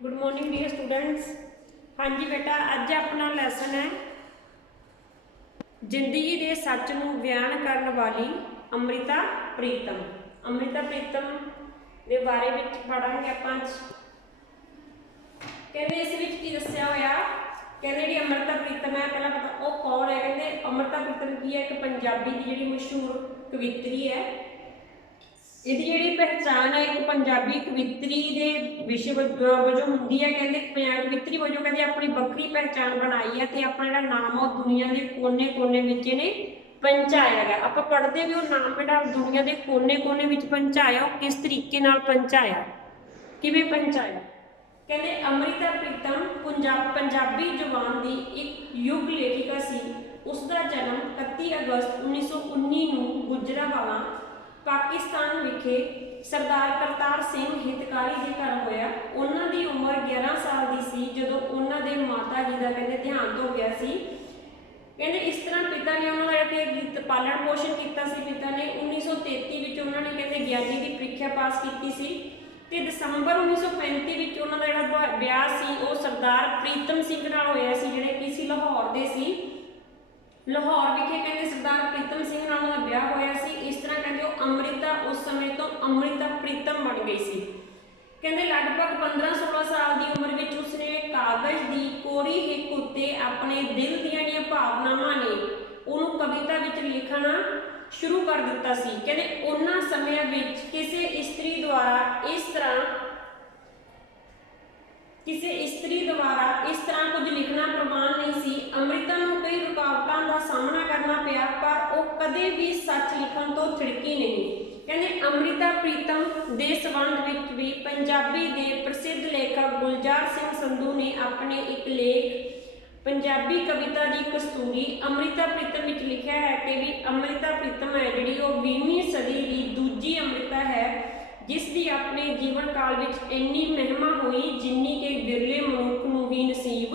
Good morning dear students. हाँ जी बेटा, अज अपना लैसन है जिंदगी के सच नूं बयान करने वाली अमृता प्रीतम। अमृता प्रीतम के बारे में पढ़ांगे आपां। कहते इस विच की दस्सिया होया, कहते जी अमृता प्रीतम है, पहला पता वो कौन है। कहते अमृता प्रीतम की है, एक पंजाबी की जी मशहूर कवित्री है। ਇਹਦੀ ਜਿਹੜੀ पहचान है एक पंजाबी कवित्री के विषय वजों होंगी है। कहते कवित्री वजों कहते अपनी बखरी पहचान बनाई है तो अपना जो नाम है दुनिया के कोने कोने में ने पहुँचाया है। आप पढ़ते भी वो नाम बेटा दुनिया के कोने कोने में पहुँचाया, वो किस तरीके नाल पहुँचाया, किवें पहुँचाया। कहते अमृता प्रीतम पंजाबी जबान की एक युग लेखिका सी। उसका जन्म 31 अगस्त 1919 नूं गुजरांवाला पाकिस्तान विखे सरदार करतार सिंह हितकारी के घर होया। उन्हां दी उम्र 11 साल की सी जदों उन्हां दे माता जी का कहते देहांत हो गया सी। कहते इस तरह पिता ने उन्होंने पालन पोषण किया। पिता ने 1933 उन्होंने कहते 11वीं की प्रीख्या पास की सी ते दसंबर 1935 उन्होंने ब्याह सी वो सरदार प्रीतम सिंह नाल होया सी, जिहड़े कि सी लाहौर दे सी। लाहौर विखे कहते सरदार प्रीतम सिंह नाल उन्हां दा ब्याह होया सी। इस तरह कहते अमृता उस समय तो अमृता प्रीतम बन गई सी। कहते लगभग 15-16 साल की उम्र में उसने कागज की कोरी हिक उत्ते अपने दिल दीआं जिहड़ियां भावनावां ने उन्होंने कविता विच लिखना शुरू कर दिता सी। कहते उन्हां समयां विच किसी इस्त्री द्वारा इस तरह इस तरह कुछ लिखना प्रवान नहीं सी। अमृता नूं कई रुकावटां का सामना करना पिया पर वो कदे भी सच लिखण तो थिड़की नहीं। कहते अमृता प्रीतम दे संबंध विच भी पंजाबी दे प्रसिद्ध लेखक गुलजार सिंह संधू ने अपने एक लेख पंजाबी कविता की कस्तूरी अमृता प्रीतम विच लिखा है कि भी अमृता प्रीतम है जिहड़ी वो 20वीं सदी की दूजी अमृता है जिसकी अपने जीवन काल में इन्नी महिमा हुई जिन्नी के विरले मनुख नूं ही नसीब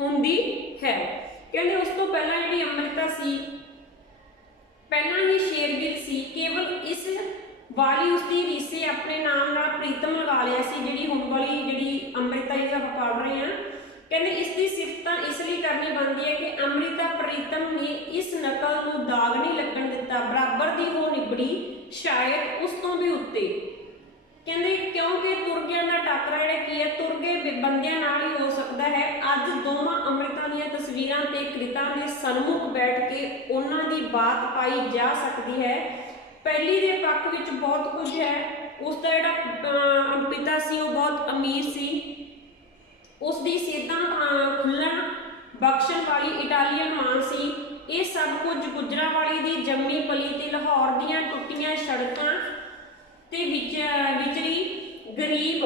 हुंदी है। कहते उस तो पहला जी अमृता सी पहला ही शेरगिल सी, केवल इस वाली उसकी रीसे अपने नाम नाल प्रीतम लगा लिया सी। जी हुण वाली जी अमृता जी आप पढ़ रहे हैं, कहते इसकी सिफत इसलिए करनी बनती है कि अमृता प्रीतम ने इस नकल को दाग नहीं लगन दिता, बराबर की हो निबड़ी शायद उस तो भी उत्ते। कहते क्योंकि तुरगियां का टाकरा जिहड़ा की है तुरगे बंदियां नाल ही हो सकता है। अज दोवां अमृता दीयां तस्वीरां ते कृतां दे सन्मुख बैठ के उन्हां दी बात पाई जा सकती है। पहली दे पक्ष विच बहुत कुछ है। उसका जिहड़ा पिता सी वो बहुत अमीर सी, उसकी सेहतां खुल्लण बख्शण वाली इटालीयन मां सी। ये सब कुछ गुजरांवाली दी जम्मी पली ते लाहौर दीयां टुट्टियां सड़कां ते विचरी गरीब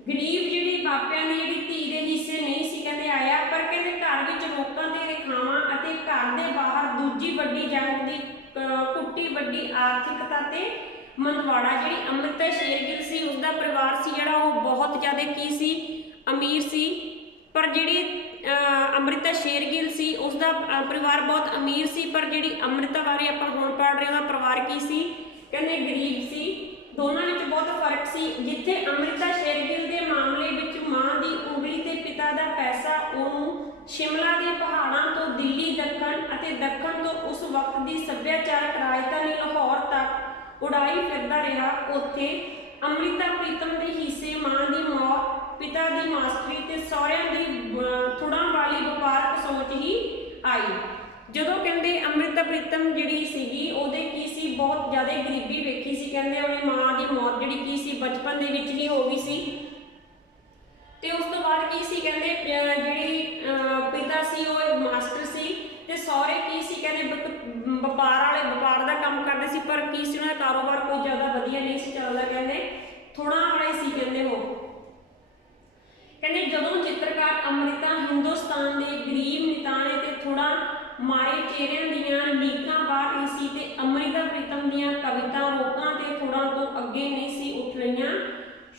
जिहड़ी मापियां ने जिहड़ी धी दे हिस्से नहीं सी कहते आया। पर कहते घर विच लोकां ते रेखावां अते घर दे बाहर दूजी वड्डी जंग दी कुट्टी वड्डी आर्थिकता ते मंदवाड़ा। जिहड़ी अमृता शेरगिल सी उसका परिवार सी जिहड़ा वो बहुत ज़्यादा की सी अमीर सी, पर जिहड़ी अमृता शेरगिल सी उसका परिवार बहुत अमीर सी। पर जिहड़ी अमृता बारे आपां हुण पढ़ रहे उसका परिवार की सी कहते गरीब सी। दोनों में बहुत फर्क सी। जिथे अमृता शेरगिल के मामले में मां की उंगली ते पिता का पैसा उन्होंने शिमला के पहाड़ों तो दिल्ली दक्खण तो उस वक्त की सभ्याचारक राजधानी लाहौर तक उड़ाई फिरदा रहा। उत्थे अमृता प्रीतम के हिस्से मां की मौत, पिता की मास्टरी ते सहुरिਆਂ ਦੀ थुड़ा वाली वपारक सोच ही आई। ਜਦੋਂ ਕਹਿੰਦੇ अमृता प्रीतम ਜਿਹੜੀ ਸੀਗੀ ਉਹਦੇ ਕੀ ਸੀ बहुत ज़्यादा गरीबी ਵੇਖੀ ਸੀ। ਕਹਿੰਦੇ ਉਹਦੀ ਮਾਂ ਦੀ ਮੌਤ ਜਿਹੜੀ ਕੀ ਸੀ ਬਚਪਨ ਦੇ ਵਿੱਚ ਹੀ ਹੋ ਗਈ ਸੀ ਤੇ ਉਸ ਤੋਂ ਬਾਅਦ ਕੀ ਸੀ ਕਹਿੰਦੇ ਜਿਹੜੀ ਪਿਤਾ ਸੀ ਉਹ ਮਾਸਟਰ ਸੀ ਤੇ ਸਹੁਰੇ ਕੀ ਸੀ ਕਹਿੰਦੇ ਵਪਾਰ ਦਾ ਕੰਮ ਕਰਦੇ ਸੀ। ਪਰ ਕੀ ਸੀ ਉਹਨਾਂ ਦਾ ਕਾਰੋਬਾਰ ਕੋਈ ਜ਼ਿਆਦਾ ਵਧੀਆ ਨਹੀਂ ਸੀ ਚੱਲਦਾ, ਕਹਿੰਦੇ ਥੋੜਾ ਵਾਲੇ ਸੀ ਕਹਿੰਦੇ ਉਹ। कहते जदों चित्रकार अमृता हिंदुस्तान के गरीब निताने ते थोड़ा मारे चेहरिਆਂ ਦੀਆਂ ਲੀਕਾਂ ਬਾਹਰ ਨਹੀਂ ਸੀ ਤੇ अमृता प्रीतम ਦੀਆਂ कविता लोगों के थोड़ा तो अगे नहीं सी उठ रही।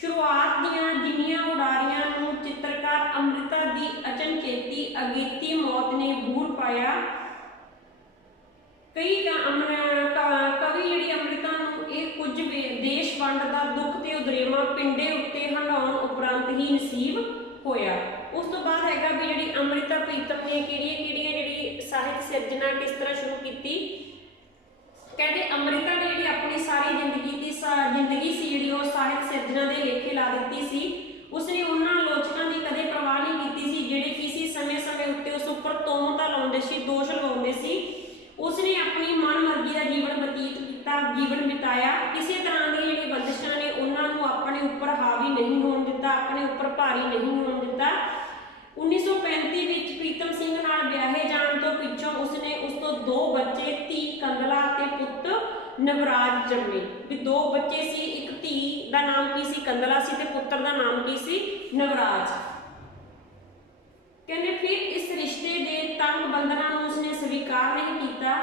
शुरुआत ਦੀਆਂ जिन्नियां उडारियां नूं चित्रकार अमृता की अचनचेती अगेती मौत ने बूर पाया। कई कवि जी अमृता नूं कुछ देश वंड का दुख ते उद्रेमा पिंडे उत्ते नहीं नसीब होया। उस तो बाद हैगा भी जिहड़ी अमृता प्रीतम ने किहड़ियां जिहड़ी ਸਾਹਿਤ सिरजना किस तरह शुरू की। कहते अमृता ने जिहड़ी अपनी सारी जिंदगी सी जिहड़ी वो ਸਾਹਿਤ सिरजना के लेखे ला दी सी। उसने उन्होंने आलोचकों की कदे परवाह नहीं की सी जिहड़े कि सी समय समय उत्ते उस उपर तोहमतां लाउंदे सी, दोष लगाउंदे सी। उसने अपनी मन मर्जी का जीवन बतीत किया, जीवन बिताया। किसी तरह की जिहड़ी बंदिशां ने उन्होंने अपने उपर हावी नहीं होण दिता, अपने उपर भारी नहीं होण दिता। 1935 विच प्रीतम सिंह नाल ब्याहे जाण तो पिछों उसने उस तो 2 बच्चे, धी कंदला ते पुत्त नवराज जम्मे। भी 2 बच्चे सी, एक धी दा नाम की सी कंदला सी ते पुत्र दा नाम की सी नवराज। कहते फिर इस रिश्ते के तंग बंधना उसने स्वीकार नहीं किया।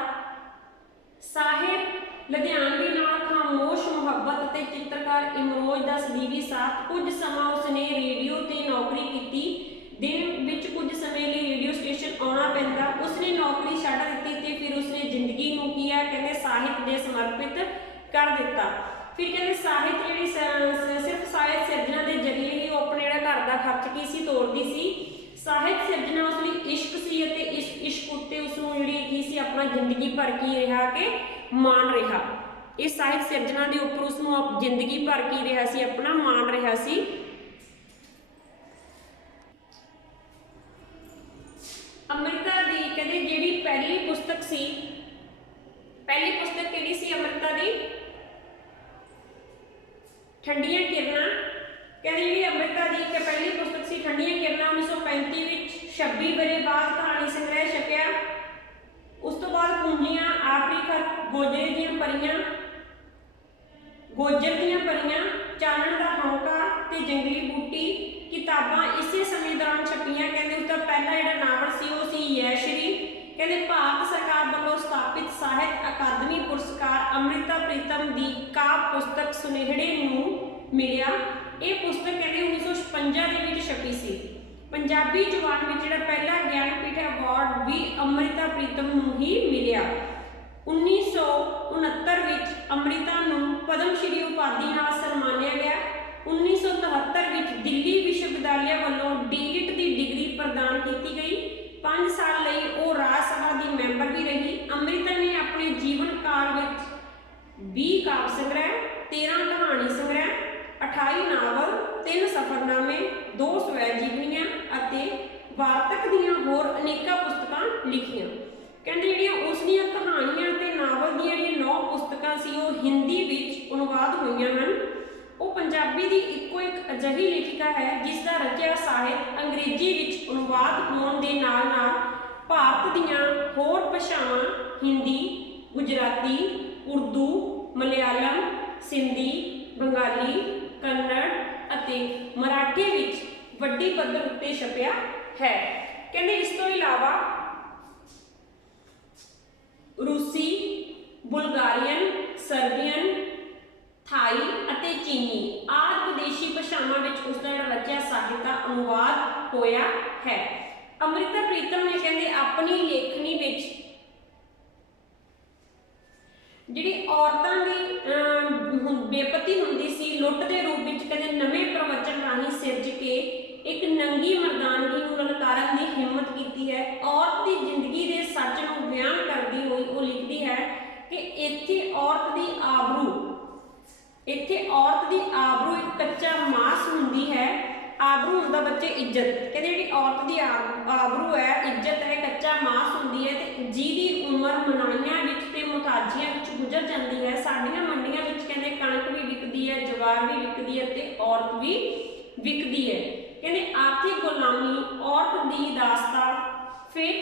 साहिब लुधियानवी नाल खामोश मुहब्बत ते चित्रकार इमरोज दा सदीवी साथ। कुछ समा उसने रेडियो ते नौकरी की। दिन विच कुछ समय लिए रेडियो स्टेशन आना पैंदा। उसने नौकरी छड्ड दित्ती ते फिर उसने जिंदगी नूं किया कहते साहित्य दे समर्पित कर दिता। फिर कहते साहित्य जिहड़ी सिर्फ साहित्य सिरजना के जरिए ही वो अपने जिहड़ा घर का खर्च की सी तोड़दी सी। साहित्य सिरजना उस लई इश्क सी अते इस इश्क उत्ते उसनूं जिहड़ी की सी अपना जिंदगी भर की रहा के मान रहा। इस साहित्य सिरजना के उपर उसनूं जिंदगी भर की रहा सी, अपना मान रहा सी। अमृता दी कहते जिहड़ी पहली पुस्तक सी, पहली पुस्तक किहड़ी सी अमृता दी? ठंडियां किरणां। कहते जी अमृता दी पहली पुस्तक सी ठंडियां किरणां 1935 विच 26 बरे बाद कहानी संग्रह छपिया। उस तो बाद पूंजियां, आखिरी खत, गोजर दियां परियां, चानण दा हौंका ते जंगली बूटी किताबां इसे समय दौरान छपियां। कहते उसका पहला जिहड़ा नावल सी वो सी यशरी। कहते भारत सरकार वालों स्थापित साहित्य अकादमी पुरस्कार अमृता प्रीतम की काव्य पुस्तक सुनेहड़े नूं मिलिया। ये पुस्तक कहते 1956 के विच छपी सी। पंजाबी जुबान में जिहड़ा पहला ज्ञानपीठ अवार्ड भी अमृता प्रीतम नूं ही मिलिया। 1969 विच अमृता नूं पद्म श्री उपाधि नाल सन्मानिया गया। 1973 विच दिल्ली विश्वविद्यालय वालों डीलिट की डिग्री प्रदान की गई। 5 साल लई वो राज सभा की मैंबर भी रही। अमृता ने अपने जीवन काल विच 20 काव्य संग्रह, 13 कहानी संग्रह, 28 नावल, 3 सफरनामे, 2 स्वै जीवनियां अते वार्तक दीयां होर अनेक पुस्तकां लिखियां। कहते जिहड़ियां उसदियां कहानियां ते नावल दीयां जिहड़ियां 9 पुस्तकां सी वो हिंदी विच अनुवाद होईयां हन। वो पंजाबी की इक्को एक अजिही लेखिका है जिसका रचिया साहित्य अंग्रेजी विच अनुवाद होने के नाल नाल भारत दीयां होर भाषावां हिंदी, गुजराती, उर्दू, मलयालम, सिंधी, बंगाली, कन्नड़ अते मराठी विच वड्डी पद्धर उत्ते छपिया है। कहते इस तो इलावा रूसी, बुल्गारियन, सर्बियन, थाई अते चीनी आदि विदेशी भाषावां विच उसका रचिया साहित्य का अनुवाद होया है। अमृता प्रीतम ने कहते अपनी लेखनी विच जिहड़ी औरतां दी बेपत्ती हुंदी सी लुੱਟ दे रूप विच कहते नवें प्रवचन राही सिरज के एक नंगी मर्दानगी नूं ललकारन दी हिम्मत कीती है। औरत की जिंदगी के सच नूं बयान करदी होई वो लिखदी है कि इत्थे औरत की आबरू एक कच्चा मांस हुंदी है। आबरू हुंदा बच्चे इज्जत। कहते जिहड़ी औरत की आबरू है, इज्जत है, कच्चा मांस हुंदी है ते जिहदी उम्र मनाइयां विच ते मुताजियां विच गुजर जाती है। साडियां मंडियां विच कहते कणक भी विकदी है, जवार भी विकदी है ते औरत भी विकदी है। कहते आर्थिक गुलामी, औरत की दास्तां, फिर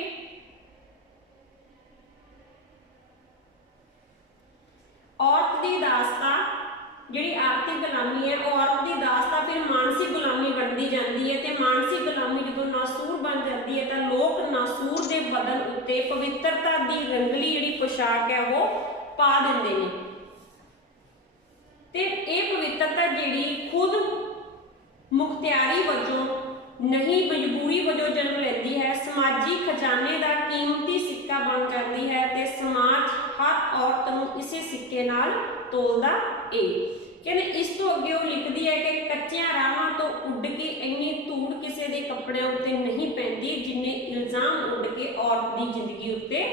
औरत की दास्तां जिहड़ी आर्थिक गुलामी है वो औरत की दास्तां फिर मानसिक गुलामी बनती जाती है। तो मानसिक गुलामी जो नासूर बन जाती है तो लोग नासूर के बदन उत्ते पवित्रता की रंगली जिहड़ी पोशाक है वो पा देंदे ने। ते ये पवित्रता जिहड़ी खुद मुख्तियारी वजों नहीं मजबूरी वजों जन्म लेती है, समाजी खजाने का कीमती सिक्का बन जाती है ते समाज हर औरत नूं इसे सिक्के नाल तोलदा है। कहते इस तो अगे वो लिखती है कि कच्चियां राहां तो उड़ के ਕੱਪੜਿਆਂ ਉੱਤੇ ਨਹੀਂ ਪੈਂਦੀ ਜਿੰਨੇ ਇਲਜ਼ਾਮ ਉੱਡ ਕੇ ਔਰਤ ਦੀ ਜ਼ਿੰਦਗੀ ਉੱਤੇ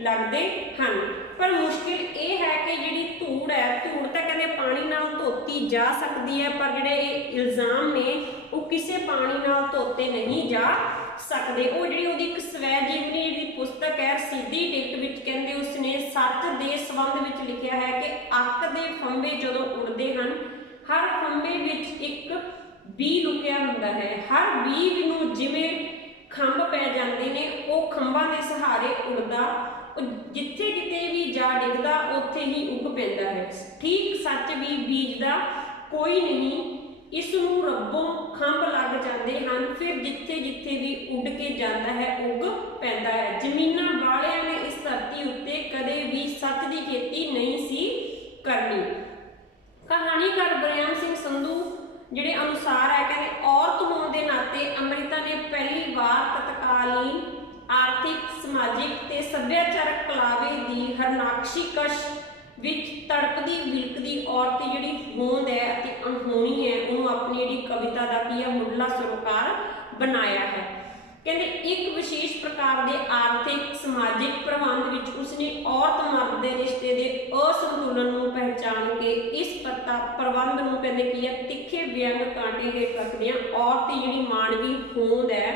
ਲੱਗਦੇ ਹਨ। ਪਰ ਮੁਸ਼ਕਿਲ ਇਹ ਹੈ ਕਿ ਜਿਹੜੀ ਧੂੜ ਹੈ, ਧੂੜ ਤਾਂ ਕਹਿੰਦੇ ਪਾਣੀ ਨਾਲ ਧੋਤੀ ਜਾ ਸਕਦੀ ਹੈ, ਪਰ ਜਿਹੜੇ ਇਹ ਇਲਜ਼ਾਮ ਨੇ ਉਹ ਕਿਸੇ ਪਾਣੀ ਨਾਲ ਧੋਤੇ ਨਹੀਂ ਜਾ ਸਕਦੇ। ਉਹ ਜਿਹੜੀ ਉਹਦੀ ਇੱਕ ਸਵੈ ਜੀਵਨੀ ਦੀ ਪੁਸਤਕ ਹੈ ਸਿੱਧੀ ਟਿਕਟ ਵਿੱਚ ਕਹਿੰਦੇ ਉਸਨੇ ਸੱਚ ਦੇ ਸੰਬੰਧ ਵਿੱਚ ਲਿਖਿਆ ਹੈ ਕਿ ਅੱਕ ਦੇ ਫੰਬੇ ਜਦੋਂ ਉੱਡਦੇ ਹਨ, ਹਰ ਫੰਬੇ ਵਿੱਚ ਇੱਕ ਬੀ ਲੁਕਿਆ ਹੁੰਦਾ ਹੈ। ਹਰ ਬੀ ਨੂੰ ਜਿਵੇਂ ਖੰਭ ਪੈ ਜਾਂਦੇ ਨੇ, ਉਹ ਖੰਭਾਂ ਦੇ ਸਹਾਰੇ ਉੱਡਦਾ, ਉਹ ਜਿੱਥੇ ਕਿਤੇ ਵੀ ਜਾ ਡਿੱਗਦਾ ਉੱਥੇ ਹੀ ਉੱਗ ਪੈਂਦਾ ਹੈ। ਠੀਕ ਸੱਚ ਵੀ ਬੀਜਦਾ ਕੋਈ ਨਹੀਂ, ਇਸ ਨੂੰ ਰੱਬੋਂ ਖੰਭ ਲੱਗ ਜਾਂਦੇ ਹਨ, ਫਿਰ ਜਿੱਥੇ ਜਿੱਥੇ ਵੀ ਉੱਡ ਕੇ ਜਾਂਦਾ ਹੈ ਉੱਗ ਪੈਂਦਾ ਹੈ। ਜ਼ਮੀਨਾਂ ਵਾਲਿਆਂ ਨੇ ਇਸ ਧਰਤੀ ਉੱਤੇ ਕਦੇ ਵੀ ਸੱਚ ਦੀ ਖੇਤੀ ਨਹੀਂ ਸੀ ਕਰਨੀ। ਕਹਾਣੀਕਾਰ ਬਰਿਆਮ ਸਿੰਘ ਸੰਧੂ ਜਿਹੜੇ ਅਨੁਸਾਰ ਹੈ ਕਹਿੰਦੇ ਔਰਤ ਹੋਣ ਦੇ ਨਾਤੇ ਅੰਮ੍ਰਿਤਾ ਨੇ ਪਹਿਲੀ ਵਾਰ ਤਤਕਾਲੀਨ ਆਰਥਿਕ, ਸਮਾਜਿਕ ਤੇ ਸੱਭਿਆਚਾਰਕ ਕਲਾਵੇ ਦੀ ਹਰਨਾਕਸ਼ੀ ਕਸ਼ ਵਿੱਚ ਤੜਪਦੀ ਵਿਲਕਦੀ ਔਰਤ ਜਿਹੜੀ ਹੋਂਦ ਹੈ ਅਤੇ ਅਣਹੋਣੀ ਹੈ ਉਹਨੂੰ ਆਪਣੀ ਜਿਹੜੀ ਕਵਿਤਾ ਦਾ ਕੀ ਹੈ ਮੁੱਢਲਾ ਸਰੋਕਾਰ ਬਣਾਇਆ ਹੈ। ਕਹਿੰਦੇ ਇੱਕ ਵਿਸ਼ੇਸ਼ ਪ੍ਰਕਾਰ ਦੇ ਆਰਥਿਕ ਸਮਾਜਿਕ ਪ੍ਰਬੰਧ ਵਿੱਚ ਉਸਨੇ ਔਰਤ ਮਰਦ ਦੇ ਰਿਸ਼ਤੇ ਦੇ ਅਸੰਤੁਲਨ ਨੂੰ ਪਹਿਚਾਣ ਕੇ ਇਸ ਪ੍ਰਬੰਧ ਨੂੰ ਕਹਿੰਦੇ ਕੀ ਹੈ ਤਿੱਖੇ ਵਿਅੰਗ ਕਾਂਟੇ ਹੇਠ ਰੱਖਦਿਆਂ ਔਰਤ ਦੀ ਜਿਹੜੀ ਮਾਨਵੀ ਹੋਂਦ ਹੈ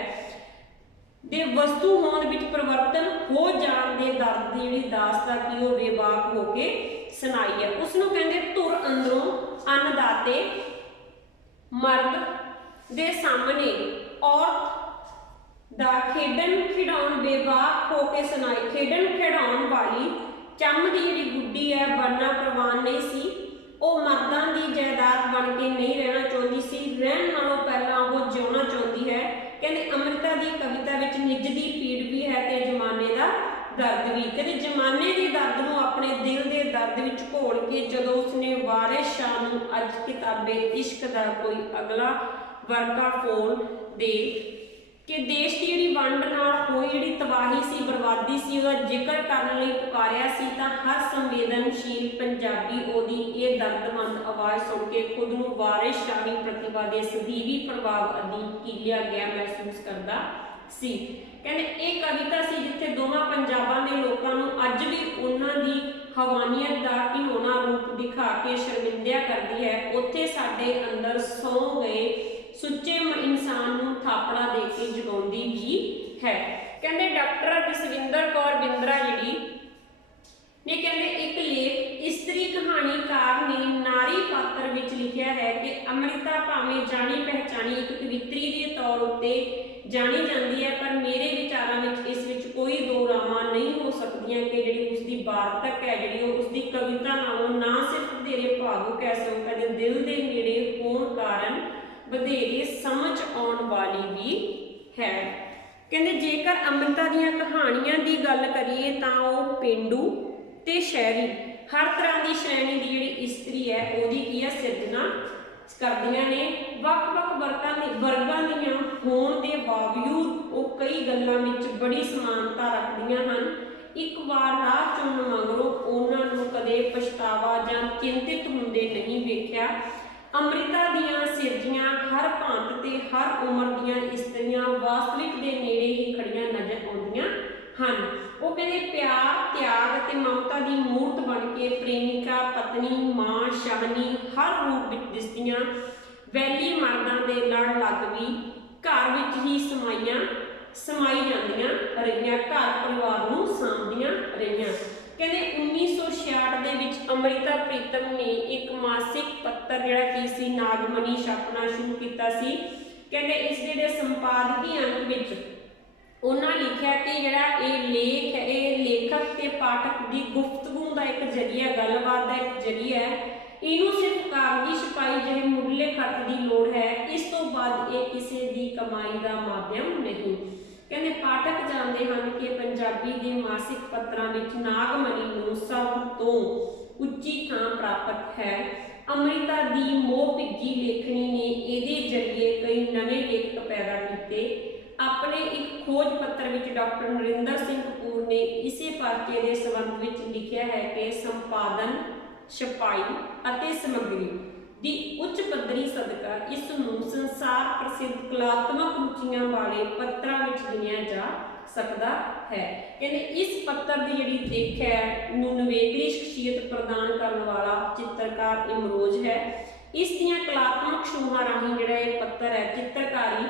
ਦੇ ਵਸਤੂ ਹੋਂਦ ਵਿੱਚ ਪਰਿਵਰਤਨ ਹੋ ਜਾਣ ਦੇ ਦਰਦ ਦੀ ਜਿਹੜੀ ਦਾਸਤਾਨ ਕੀ ਉਹ ਬੇਬਾਕ ਹੋ ਕੇ ਸੁਣਾਈ ਹੈ। ਉਸਨੂੰ ਕਹਿੰਦੇ ਧੁਰ ਅੰਦਰੋਂ ਅੰਨਦਾਤੇ ਮਰਦ ਦੇ ਸਾਹਮਣੇ ਔਰਤ ਦਾ ਖੇਡਣ ਖਿਡਾਉਣ ਬੇਬਾਕ ਹੋ ਕੇ ਸੁਣਾਈ। ਖੇਡਣ ਖਿਡਾਉਣ ਵਾਲੀ ਚੰਮ ਦੀ ਜਿਹੜੀ ਗੁੱਡੀ ਹੈ ਬਣਨਾ ਪ੍ਰਵਾਨ ਨਹੀਂ ਸੀ, ਉਹ ਮਰਦਾਂ ਦੀ ਜਾਇਦਾਦ ਬਣ ਕੇ ਨਹੀਂ ਰਹਿਣਾ ਚਾਹੁੰਦੀ ਸੀ, ਰਹਿਣ ਨਾਲੋਂ ਪਹਿਲਾਂ ਉਹ ਜਿਉਣਾ ਚਾਹੁੰਦੀ ਹੈ। ਕਹਿੰਦੇ ਅੰਮ੍ਰਿਤਾ ਦੀ ਕਵਿਤਾ ਵਿੱਚ ਨਿੱਜ ਦੀ ਪੀੜ ਵੀ ਹੈ ਤੇ ਜ਼ਮਾਨੇ ਦਾ ਦਰਦ ਵੀ। ਕਹਿੰਦੇ ਜ਼ਮਾਨੇ ਦੇ ਦਰਦ ਨੂੰ ਆਪਣੇ ਦਿਲ ਦੇ ਦਰਦ ਵਿੱਚ ਘੋਲ ਕੇ ਜਦੋਂ ਉਸਨੇ ਵਾਰਿਸ ਸ਼ਾਹ ਨੂੰ ਅੱਜ ਕਿਤਾਬੇ ਇਸ਼ਕ ਦਾ ਕੋਈ ਅਗਲਾ ਵਰਕਾ ਫੋਲ ਦੇ ਕਿ ਦੇਸ਼ ਦੀ ਜਿਹੜੀ ਵੰਡ ਨਾਲ ਹੋਈ ਜਿਹੜੀ ਤਬਾਹੀ ਸੀ, ਬਰਬਾਦੀ ਸੀ, ਉਹਦਾ ਜ਼ਿਕਰ ਕਰਨ ਲਈ ਪੁਕਾਰਿਆ ਸੀ, ਤਾਂ ਹਰ ਸੰਵੇਦਨਸ਼ੀਲ ਪੰਜਾਬੀ ਉਹਦੀ ਇਹ ਦਰਦਮੰਦ ਆਵਾਜ਼ ਸੁਣ ਕੇ ਖੁਦ ਨੂੰ ਵਾਰਿਸ ਸ਼ਾਹੀ ਪ੍ਰਤਿਭਾ ਦੇ ਸਦੀਵੀ ਪ੍ਰਭਾਵ ਅਧੀਨ ਕੀਲਿਆ ਗਿਆ ਮਹਿਸੂਸ ਕਰਦਾ ਸੀ। ਕਹਿੰਦੇ ਇਹ ਕਵਿਤਾ ਸੀ ਜਿੱਥੇ ਦੋਵਾਂ ਪੰਜਾਬਾਂ ਦੇ ਲੋਕਾਂ ਨੂੰ ਅੱਜ ਵੀ ਉਹਨਾਂ ਦੀ ਹਵਾਨੀਅਤ ਦਾ ਘਿਨੌਣਾ ਰੂਪ ਦਿਖਾ ਕੇ ਸ਼ਰਮਿੰਦਿਆ ਕਰਦੀ ਹੈ, ਉੱਥੇ ਸਾਡੇ ਅੰਦਰ ਸੌਂ ਗਏ ਸੁੱਚੇ ਇਨਸਾਨ ਨੂੰ ਥਾਪੜਾ ਦੇ ਕੇ ਜਗਾਉਂਦੀ ਵੀ ਹੈ। ਕਹਿੰਦੇ ਡਾਕਟਰ ਜਸਵਿੰਦਰ ਕੌਰ ਬਿੰਦਰਾ ਜਿਹੜੀ ਨੇ ਕਹਿੰਦੇ ਇੱਕ ਲੇਖ ਇਸਤਰੀ ਕਹਾਣੀਕਾਰ ਨੇ ਨਾਰੀ ਪਾਤਰ ਵਿੱਚ ਲਿਖਿਆ ਹੈ ਕਿ ਅੰਮ੍ਰਿਤਾ ਭਾਵੇਂ ਜਾਣੀ ਪਹਿਚਾਣੀ ਇੱਕ ਕਵਿਤਰੀ ਦੇ ਤੌਰ ਉੱਤੇ ਜਾਣੀ ਜਾਂਦੀ ਹੈ, ਪਰ ਮੇਰੇ ਵਿਚਾਰਾਂ ਵਿੱਚ ਇਸ ਵਿੱਚ ਕੋਈ ਦੋ ਰਾਵਾਂ ਨਹੀਂ ਹੋ ਸਕਦੀਆਂ ਕਿ ਜਿਹੜੀ ਉਸਦੀ ਵਾਰਤਕ ਹੈ ਜਿਹੜੀ ਉਹ ਉਸਦੀ ਕਵਿਤਾ ਨਾਲੋਂ ਨਾ ਸਿਰਫ ਵਧੇਰੇ ਭਾਵੁਕ ਹੈ ਸਗੋਂ ਕਹਿੰਦੇ ਦਿਲ ਦੇ ਨੇੜੇ ਹੋਣ ਕਾਰਨ ਵਧੇਰੇ ਸਮਝ ਆਉਣ ਵਾਲੀ ਵੀ ਹੈ। ਕਹਿੰਦੇ ਜੇਕਰ ਅੰਮ੍ਰਿਤਾ ਦੀਆਂ ਕਹਾਣੀਆਂ ਦੀ ਗੱਲ ਕਰੀਏ ਤਾਂ ਉਹ ਪੇਂਡੂ ਤੇ ਸ਼ਹਿਰੀ ਹਰ ਤਰ੍ਹਾਂ ਦੀ ਸ਼੍ਰੇਣੀ ਦੀ ਜਿਹੜੀ ਇਸਤਰੀ ਹੈ ਉਹਦੀ ਕੀ ਹੈ ਸਿਰਜਣਾ ਕਰਦੀਆਂ ਨੇ। ਵੱਖ-ਵੱਖ ਵਰਗਾਂ ਦੀਆਂ ਹੋਣ ਦੇ ਬਾਵਜੂਦ ਉਹ ਕਈ ਗੱਲਾਂ ਵਿੱਚ ਬੜੀ ਸਮਾਨਤਾ ਰੱਖਦੀਆਂ ਹਨ। ਇੱਕ ਵਾਰ ਰਾਹ ਚੁਣਨ ਮਗਰੋਂ ਉਹਨਾਂ ਨੂੰ ਕਦੇ ਪਛਤਾਵਾ ਜਾਂ ਚਿੰਤਿਤ ਹੁੰਦੇ ਨਹੀਂ ਵੇਖਿਆ। ਅੰਮ੍ਰਿਤਾ ਦੀਆਂ ਸਿਰਜੀਆਂ ਹਰ ਭਾਂਤ ਤੇ ਹਰ ਉਮਰ ਦੀਆਂ ਇਸਤਰੀਆਂ ਵਾਸਤਵਿਕ ਦੇ ਨੇੜੇ ਹੀ ਖੜੀਆਂ ਨਜ਼ਰ ਆਉਂਦੀਆਂ ਹਨ। ਉਹ ਕਹਿੰਦੇ ਪਿਆਰ, ਤਿਆਗ ਅਤੇ ਮਮਤਾ ਦੀ ਮੂਰਤ ਬਣ ਕੇ ਪ੍ਰੇਮਿਕਾ, ਪਤਨੀ, ਮਾਂ, ਸ਼ਾਹਨੀ ਹਰ ਰੂਪ ਵਿੱਚ ਦਿਸਦੀਆਂ ਵੈਲੀ ਮਰਦਾਂ ਦੇ ਲੜ ਲੱਗ ਵੀ ਘਰ ਵਿੱਚ ਹੀ ਸਮਾਈ ਜਾਂਦੀਆਂ ਰਹੀਆਂ, ਘਰ ਪਰਿਵਾਰ ਨੂੰ ਸਾਂਭਦੀਆਂ ਰਹੀਆਂ। ਕਹਿੰਦੇ 1966 ਦੇ ਵਿੱਚ ਅੰਮ੍ਰਿਤਾ ਪ੍ਰੀਤਮ ਨੇ ਇੱਕ ਮਾਸਿਕ ਪੱਤਰ ਜਿਹੜਾ ਕੀ ਸੀ ਨਾਗਮਣੀ ਛਾਪਣਾ ਸ਼ੁਰੂ ਕੀਤਾ ਸੀ। ਕਹਿੰਦੇ ਇਸ ਦੇ ਸੰਪਾਦਕੀ ਅੰਕ ਵਿੱਚ ਉਹਨਾਂ ਲਿਖਿਆ ਕਿ ਜਿਹੜਾ ਇਹ ਲੇਖ ਹੈ ਇਹ ਲੇਖਕ ਤੇ ਪਾਠਕ ਦੀ ਗੁਫ਼ਤਗੂ ਦਾ ਇੱਕ ਜ਼ਰੀਆ, ਗੱਲਬਾਤ ਦਾ ਇੱਕ ਜ਼ਰੀਆ ਹੈ। ਇਹਨੂੰ ਸਿਰਫ ਕਾਗਜ਼ੀ ਛਪਾਈ ਜਿਹੇ ਮੁੱਢਲੇ ਖਰਚ ਦੀ ਲੋੜ ਹੈ, ਇਸ ਤੋਂ ਬਾਅਦ ਇਹ ਕਿਸੇ ਦੀ ਕਮਾਈ ਦਾ ਮਾਧਿਅਮ ਨਹੀਂ। ਕਹਿੰਦੇ ਪਾਠਕ ਜਾਣਦੇ ਹਨ ਕਿ ਪੰਜਾਬੀ ਦੇ ਮਾਸਿਕ ਪੱਤਰਾਂ ਵਿੱਚ ਨਾਗਮਣੀ ਨੂੰ ਸਭ ਤੋਂ ਉੱਚੀ ਥਾਂ ਪ੍ਰਾਪਤ ਹੈ। ਅੰਮ੍ਰਿਤਾ ਦੀ ਮੋਹ ਭਿੱਜੀ ਲੇਖਣੀ ਨੇ ਇਹਦੇ ਜ਼ਰੀਏ ਕਈ ਨਵੇਂ ਲੇਖਕ ਪੈਦਾ ਕੀਤੇ। ਆਪਣੇ ਇੱਕ ਖੋਜ ਪੱਤਰ ਵਿੱਚ ਡਾਕਟਰ ਨਰਿੰਦਰ ਸਿੰਘ ਕਪੂਰ ਨੇ ਇਸੇ ਪਰਚੇ ਦੇ ਸੰਬੰਧ ਵਿੱਚ ਲਿਖਿਆ ਹੈ ਕਿ ਸੰਪਾਦਨ, ਛਪਾਈ ਅਤੇ ਸਮੱਗਰੀ ਦੀ ਉੱਚ ਪੱਧਰੀ ਸਦਕਾ ਇਸ ਨੂੰ ਸੰਸਾਰ ਪ੍ਰਸਿੱਧ ਕਲਾਤਮਕ ਰੁਚੀਆਂ ਵਾਲੇ ਪੱਤਰਾਂ ਵਿੱਚ ਗਿਣਿਆ ਜਾ ਸਕਦਾ ਹੈ। ਕਹਿੰਦੇ ਇਸ ਪੱਤਰ ਦੀ ਜਿਹੜੀ ਦਿੱਖ ਹੈ ਨੂੰ ਨਿਵੇਕਲੀ ਸ਼ਖਸੀਅਤ ਪ੍ਰਦਾਨ ਕਰਨ ਵਾਲਾ ਚਿੱਤਰਕਾਰ ਇਮਰੋਜ਼ ਹੈ। ਇਸ ਦੀਆਂ ਕਲਾਤਮਕ ਸ਼ੋਹਾਂ ਰਾਹੀਂ ਜਿਹੜਾ ਇਹ ਪੱਤਰ ਹੈ ਚਿੱਤਰਕਾਰੀ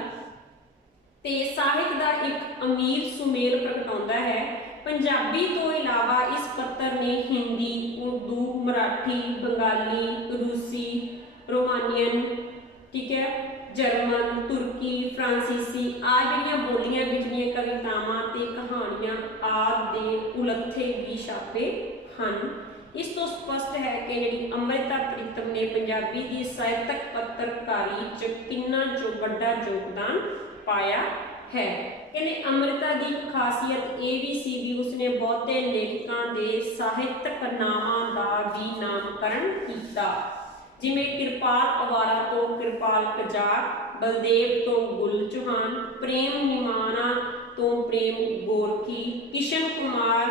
ਤੇ ਸਾਹਿਤ ਦਾ ਇੱਕ ਅਮੀਰ ਸੁਮੇਲ ਪ੍ਰਗਟਾਉਂਦਾ ਹੈ। ਪੰਜਾਬੀ ਤੋਂ ਇਲਾਵਾ ਇਸ ਪੱਤਰ ਨੇ ਹਿੰਦੀ, ਉਰਦੂ, ਮਰਾਠੀ, ਬੰਗਾਲੀ, ਰੂਸੀ, ਰੋਮਾਨੀਅਨ, ਠੀਕ ਹੈ, ਜਰਮਨ, ਤੁਰਕੀ, ਫਰਾਂਸੀਸੀ ਆ ਜਿਹੜੀਆਂ ਬੋਲੀਆਂ ਵਿਚਲੀਆਂ ਕਵਿਤਾਵਾਂ ਤੇ ਕਹਾਣੀਆਂ ਆਦਿ ਦੇ ਉਲੱਥੇ ਵੀ ਛਾਪੇ ਹਨ। ਇਸ ਤੋਂ ਸਪਸ਼ਟ ਹੈ ਕਿ ਜਿਹੜੀ ਅੰਮ੍ਰਿਤਾ ਪ੍ਰੀਤਮ ਨੇ ਪੰਜਾਬੀ ਦੀ ਸਾਹਿਤਕ ਪੱਤਰਕਾਰੀ 'ਚ ਕਿੰਨਾ ਵੱਡਾ ਯੋਗਦਾਨ ਪਾਇਆ ਹੈ। ਕਹਿੰਦੇ ਅੰਮ੍ਰਿਤਾ ਦੀ ਖਾਸੀਅਤ ਇਹ ਵੀ ਸੀ ਵੀ ਉਸਨੇ ਬਹੁਤੇ ਲੇਖਕਾਂ ਦੇ ਸਾਹਿਤਕ ਨਾਮਾਂ ਦਾ ਵੀ ਨਾਮਕਰਨ ਕੀਤਾ, ਜਿਵੇਂ ਕਿਰਪਾਲ ਅਵਾਰਾ ਤੋਂ ਕਿਰਪਾਲ ਕਜਾਕ, ਬਲਦੇਵ ਤੋਂ ਗੁਲ ਚੌਹਾਨ, ਪ੍ਰੇਮ ਨਿਮਾਣਾ ਤੋਂ ਪ੍ਰੇਮ ਗੋਰਖੀ, ਕਿਸ਼ਨ ਕੁਮਾਰ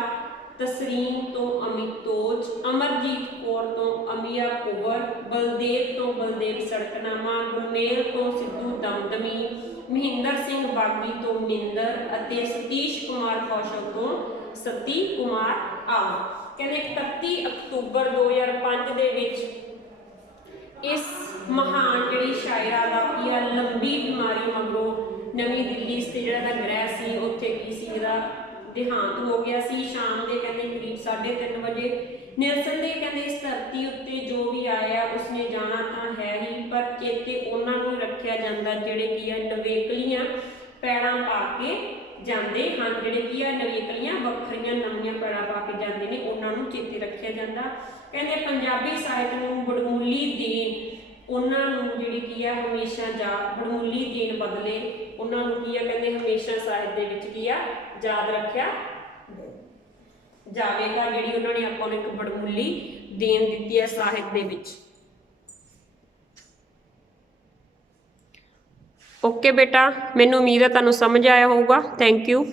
ਤਸਰੀਨ ਤੋਂ ਅਮਿਤੋਜ, ਅਮਰਜੀਤ ਕੌਰ ਤੋਂ ਅਮੀਆ ਕੁਵਰ, ਬਲਦੇਵ ਤੋਂ ਬਲਦੇਵ ਸੜਕਨਾਮਾ, ਗੁਰਮੇਲ ਤੋਂ ਸਿੱਧੂ ਦਮਦਮੀ, ਮਹਿੰਦਰ ਸਿੰਘ ਬਾਗੀ ਤੋਂ ਨਿੰਦਰ ਅਤੇ ਸਤੀਸ਼ ਕੁਮਾਰ ਕੌਸ਼ਲ ਤੋਂ ਸਤੀ ਕੁਮਾਰ ਆਦਿ। ਕਹਿੰਦੇ 31 ਅਕਤੂਬਰ 2005 ਦੇ ਵਿੱਚ ਇਸ ਮਹਾਨ ਜਿਹੜੀ ਸ਼ਾਇਰਾ ਦਾ ਕੀ ਆ ਲੰਬੀ ਬਿਮਾਰੀ ਮਗਰੋਂ ਨਵੀਂ ਦਿੱਲੀ ਸਥਿਤ ਜਿਹੜਾ ਦਾ ਗ੍ਰਹਿ ਸੀ ਉੱਥੇ ਕੀ ਸੀ ਇਹਦਾ ਦੇਹਾਂਤ ਹੋ ਗਿਆ ਸੀ। ਸ਼ਾਮ ਦੇ ਕਹਿੰਦੇ ਕਰੀਬ 3:30 ਵਜੇ ਨਿਰਸੰਦੇਹ ਕਹਿੰਦੇ ਇਸ ਧਰਤੀ ਉੱਤੇ ਜੋ ਵੀ ਆਇਆ ਉਸਨੇ ਜਾਣਾ ਤਾਂ ਹੈ ਹੀ, ਪਰ ਚੇਤੇ ਉਹਨਾਂ ਨੂੰ ਰੱਖਿਆ ਜਾਂਦਾ ਜਿਹੜੇ ਕੀ ਆ ਨਵੇਕਲੀਆਂ ਪੈੜਾਂ ਪਾ ਕੇ ਜਾਂਦੇ ਹਨ। ਜਿਹੜੇ ਕੀ ਆ ਨਵੇਕਲੀਆਂ ਵੱਖਰੀਆਂ ਨਵੀਆਂ ਪੈੜਾਂ ਪਾ ਕੇ ਜਾਂਦੇ ਨੇ ਉਹਨਾਂ ਨੂੰ ਚੇਤੇ ਰੱਖਿਆ ਜਾਂਦਾ। ਕਹਿੰਦੇ ਪੰਜਾਬੀ ਸਾਹਿਤ ਨੂੰ ਵਡਮੁੱਲੀ ਦੇਣ ਉਹਨਾਂ ਨੂੰ ਜਿਹੜੀ ਕੀ ਆ ਹਮੇਸ਼ਾ ਵਡਮੁੱਲੀ ਦੇਣ ਬਦਲੇ ਉਹਨਾਂ ਨੂੰ ਕੀ ਆ ਕਹਿੰਦੇ ਹਮੇਸ਼ਾ ਸਾਹਿਤ ਦੇ ਵਿੱਚ ਕੀ ਆ ਯਾਦ ਰੱਖਿਆ ਜਾਵੇਗਾ, ਜਿਹੜੀ ਉਹਨਾਂ ਨੇ ਆਪਾਂ ਨੂੰ ਇੱਕ ਵਡਮੁੱਲੀ ਦੇਣ ਦਿੱਤੀ ਹੈ ਸਾਹਿਤ ਦੇ ਵਿੱਚ। ਓਕੇ ਬੇਟਾ, ਮੈਨੂੰ ਉਮੀਦ ਹੈ ਤੁਹਾਨੂੰ ਸਮਝ ਆਇਆ ਹੋਊਗਾ। Thank you.